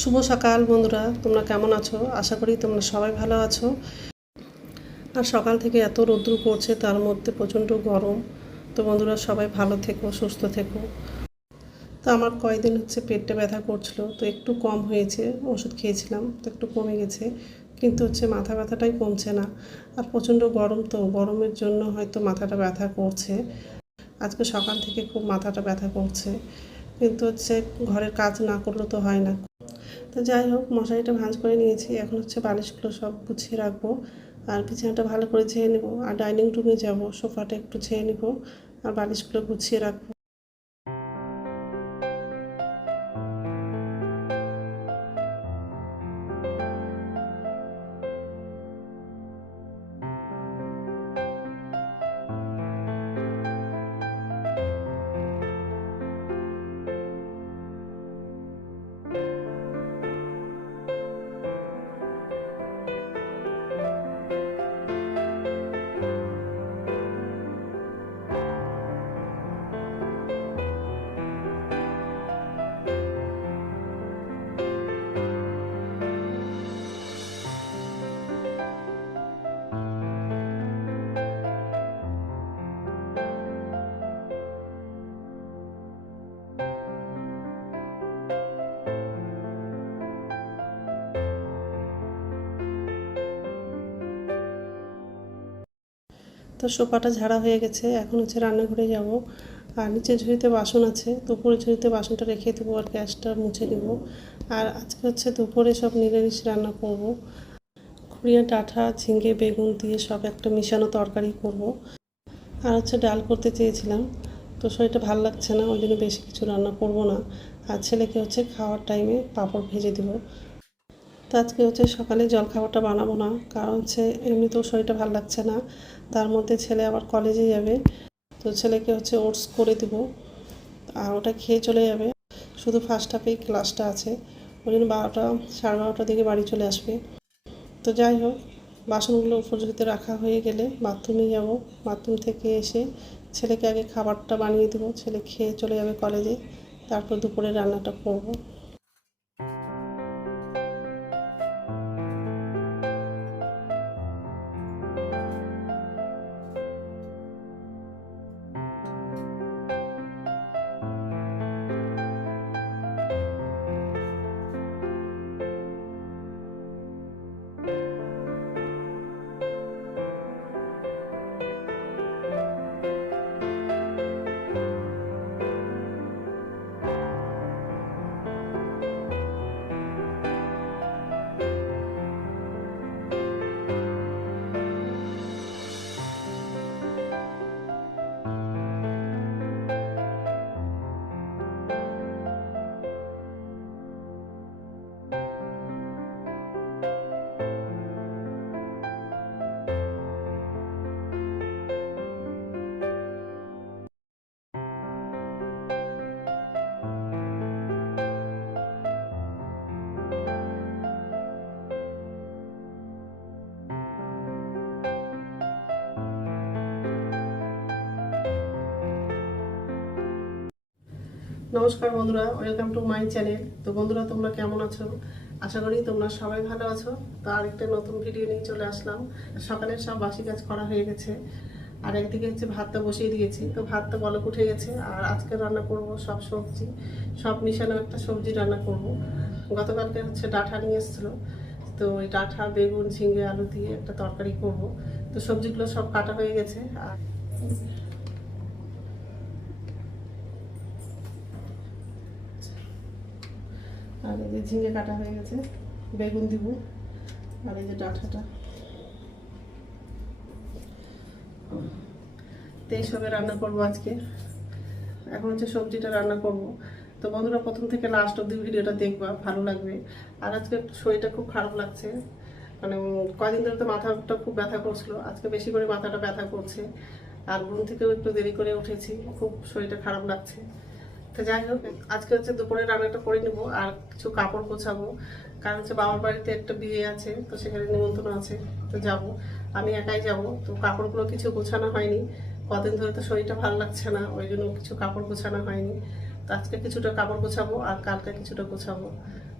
শুভ সকাল বন্ধুরা, তোমরা কেমন আছো? আশা করি তোমরা সবাই ভালো আছো। আর সকাল থেকে এত রৌদ্র পড়ছে, তার মধ্যে প্রচণ্ড গরম। তো বন্ধুরা, সবাই ভালো থেকো, সুস্থ থেকো। তো আমার কয়েকদিন হচ্ছে পেটটা ব্যথা করছিল, তো একটু কম হয়েছে, ওষুধ খেয়েছিলাম, তো একটু কমে গেছে। কিন্তু হচ্ছে মাথা ব্যথাটাই কমছে না। আর প্রচণ্ড গরম তো, গরমের জন্য হয়তো মাথাটা ব্যথা করছে। আজকে সকাল থেকে খুব মাথাটা ব্যথা করছে। কিন্তু হচ্ছে ঘরের কাজ না করলে তো হয় না। তো যাই হোক, মশারিটা ভাঁজ করে নিয়েছি। এখন হচ্ছে বালিশগুলো সব গুছিয়ে রাখব। আর বিছানাটা ভালো করে ঝেয়ে নেব। আর ডাইনিং রুমে যাব, সোফাটা একটু ঝেয়ে নেব। আর বালিশগুলো গুছিয়ে রাখব। তো সোফাটা ঝাড়া হয়ে গেছে, এখন হচ্ছে রান্নাঘরে যাব। আর নিচে ঝুড়িতে বাসন আছে দুপুরে ঝুড়িতে বাসনটা রেখে দেবো আর গ্যাসটা মুছে দেবো। আর আজকে হচ্ছে দুপুরে সব নিরামিষ রান্না করব। খুঁড়িয়া ডাঁটা ঝিঙ্গে বেগুন দিয়ে সব একটা মিশানো তরকারি করব। আর হচ্ছে ডাল করতে চেয়েছিলাম, তো শরীরটা ভালো লাগছে না, ওই জন্য বেশি কিছু রান্না করব না। আর ছেলেকে হচ্ছে খাওয়ার টাইমে পাঁপড় ভেজে দেবো। তো আজকে হচ্ছে সকালে জলখাবারটা বানাবো না, কারণ হচ্ছে এমনিতেও শরীরটা ভালো লাগছে না। তার মধ্যে ছেলে আবার কলেজে যাবে, তো ছেলেকে হচ্ছে ওটস করে দিব, আর ওটা খেয়ে চলে যাবে। শুধু ফার্স্ট হাফেই ক্লাসটা আছে, ওই জন্য বারোটা, সাড়ে বারোটার দিকে বাড়ি চলে আসবে। তো যাই হোক, বাসনগুলো উপযুক্ত রাখা হয়ে গেলে বাথরুমে যাব। বাথরুম থেকে এসে ছেলেকে আগে খাবারটা বানিয়ে দেবো, ছেলে খেয়ে চলে যাবে কলেজে, তারপর দুপুরে রান্নাটা করব। নমস্কার বন্ধুরা ওয়েলকাম টু মাই চ্যানেল তো বন্ধুরা, তোমরা কেমন আছো? আশা করি তোমরা সবাই ভালো আছো। তো আরেকটা নতুন ভিডিও নিয়ে চলে আসলাম। সকালের সব বাসি কাজ করা হয়ে গেছে। আর একদিকে হচ্ছে ভাতটা বসিয়ে দিয়েছি। তো ভাতটা বলক উঠে গেছে। আর আজকে রান্না করব সব সবজি। সব মিশানো একটা সবজি রান্না করব। গতকালকে হচ্ছে ডাঁটা নিয়ে এসেছিল। তো ওই ডাঁটা বেগুন, ঝিঙে, আলু দিয়ে একটা তরকারি করব। তো সবজিগুলো সব কাটা হয়ে গেছে। আর আর এই যে ঝিঙে কাটা হয়ে গেছে, বেগুন দিব, আর এই যে ডাঁটাটা। তো এইসবে রান্না করব আজকে। এখন হচ্ছে সবজিটা রান্না করব। তো বন্ধুরা, প্রথম থেকে লাস্ট অব্দি ভিডিওটা দেখবা, ভালো লাগবে। আর আজকে শরীরটা খুব খারাপ লাগছে। মানে কয়দিন ধরে তো মাথাটা খুব ব্যথা করছিল। আজকে বেশি করে মাথাটা ব্যথা করছে। আর ঘুম থেকেও একটু দেরি করে উঠেছি। খুব শরীরটা খারাপ লাগছে। তো যাই হোক আজকে হচ্ছে দুপুরে রান্নাটা করে নিব আর কিছু কাপড় গোছাবো। কারণ হচ্ছে বাবার বাড়িতে একটা বিয়ে আছে তো সেখানে নিমন্ত্রণ আছে তো যাব। আমি একাই যাব তো কাপড়গুলো কিছু গোছানো হয়নি। কদিন ধরে তো শরীরটা ভালো লাগছে না ওই জন্য কিছু কাপড় গোছানো হয়নি। তো আজকে কিছুটা কাপড় গোছাবো আর কালকে কিছুটা গোছাবো।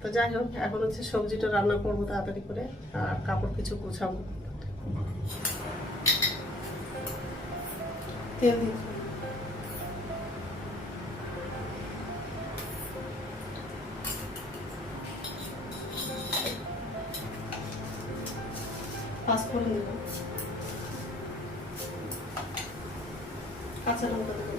তো যাই হোক এখন হচ্ছে সবজিটা রান্না করব তাড়াতাড়ি করে আর কাপড় কিছু গুছাবো। তেল কাঁচা লঙ্কা দেবো।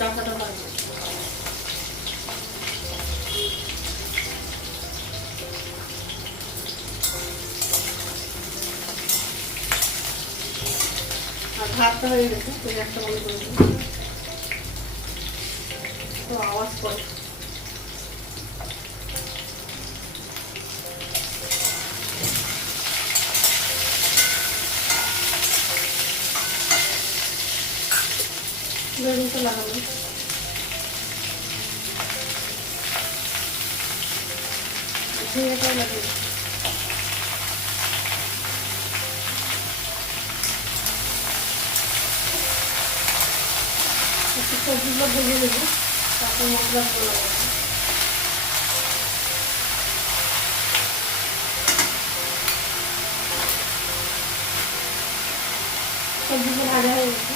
ডাকাটা বাড়বে ভাতটা হয়ে গেছে একটা বন্ধ করে তো আওয়াজ করে। বেগুনটা লাগাবো। ঝিঙেটাও দিই। একটু সবজিগুলো ভেজে দেবো তারপর মশলাগুলো লাগাবো। সবজিগুলো ভাজা হয়ে গেছে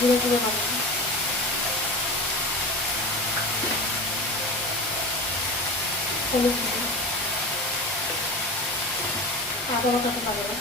ঘুরে ঘুরে লাগাবো হলুদ। আদা বাটাটা লাগাবো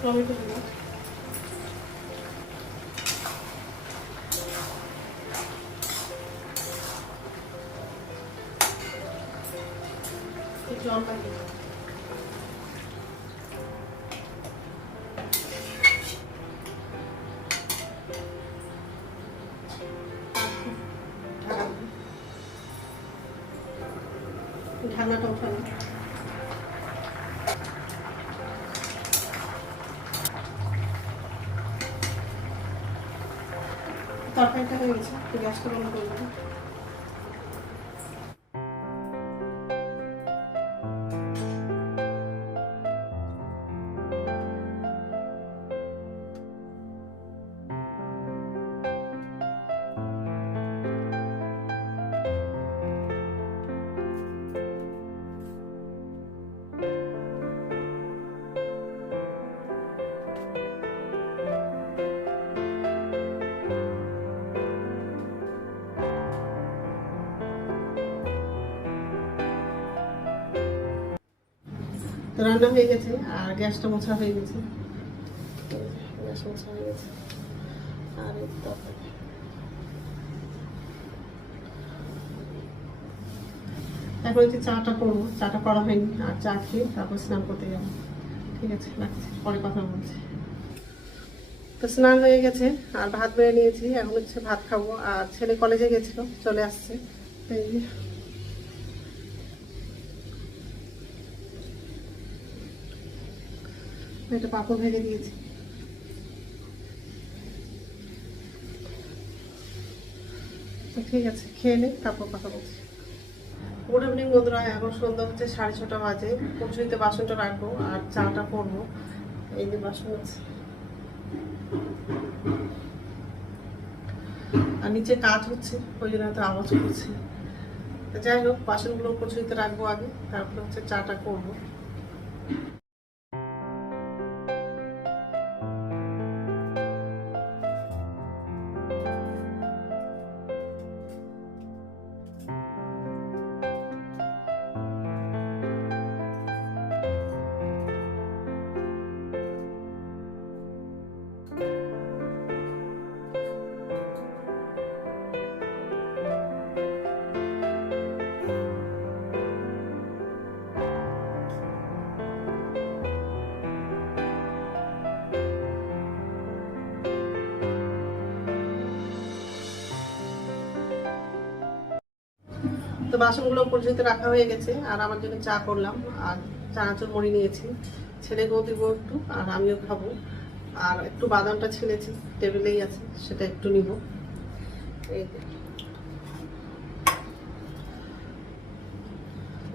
টমেটো দেবো ঢাকা দেবো ঢাকনাটা উঠানো তরকারিটা হয়ে গেছে গ্যাসটা বন্ধ করে দেবো রান্না হয়ে গেছে আর গ্যাসটা মোছা হয়ে গেছে। গ্যাস মোছা হয়ে গেছে। আর। তারপরে যে চাটা করব। চাটা করা হয়নি আর চা খেয়ে তারপর স্নান করতে যাব। ঠিক আছে রাখছি। পরে কথা বলছি। তো স্নান হয়ে গেছে আর ভাত বেড়ে নিয়েছি। এখন হচ্ছে ভাত খাব আর ছেলে কলেজে গেছিল চলে আসছে। এই একটা পাপড় ভেঙে দিয়েছি। তো ঠিক আছে, খেয়ে নে, তারপর কথা বলছি। গুড ইভিনিং বন্ধুরা, এখন সন্ধ্যা হচ্ছে সাড়ে ছটা বাজে। কচুরিতে বাসনটা রাখব আর চাটা করব। এই যে বাসন আছে। আর নিচে কাজ হচ্ছে, ওই জন্য হয়তো আওয়াজ করছে। যাই হোক, বাসনগুলো কচুরিতে রাখব আগে, তারপরে হচ্ছে চাটা করব। তো বাসনগুলো পর্যন্ত রাখা হয়ে গেছে। আর আমার জন্য চা করলাম। আর চানাচুর মুড়ি নিয়েছি। ছেলেকেও দিব একটু, আর আমিও খাব। আর একটু বাদামটা ছেলেছি, টেবিলেই আছে, সেটা একটু নিব।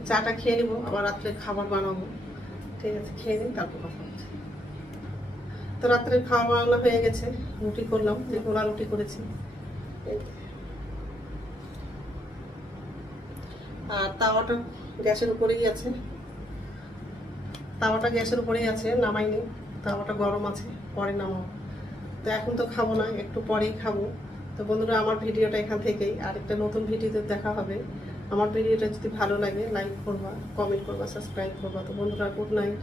চাটা খেয়ে নিবো, আবার রাত্রে খাবার বানাবো। ঠিক আছে, খেয়ে নিই তারপর কথা হচ্ছে। তো রাত্রে খাওয়া বানানো হয়ে গেছে, রুটি করলাম, যে গোলা রুটি করেছি। এই যে। আর তাওয়াটা গ্যাসের উপরেই আছে। তাওয়াটা গ্যাসের উপরেই আছে, নামাইনি। তাওয়াটা গরম আছে, পরে নামাবো। তো এখন তো খাব না, একটু পরেই খাব। তো বন্ধুরা, আমার ভিডিওটা এখান থেকেই। আর একটা নতুন ভিডিওতে দেখা হবে। আমার ভিডিওটা যদি ভালো লাগে লাইক করবা কমেন্ট করবা সাবস্ক্রাইব করবা। তো বন্ধুরা গুড নাইট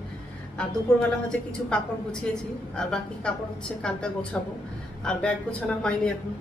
আর দুপুরবেলা হচ্ছে কিছু কাপড় গুছিয়েছি, আর বাকি কাপড় হচ্ছে কালটা গোছাবো। আর ব্যাগ গোছানো হয়নি এখন।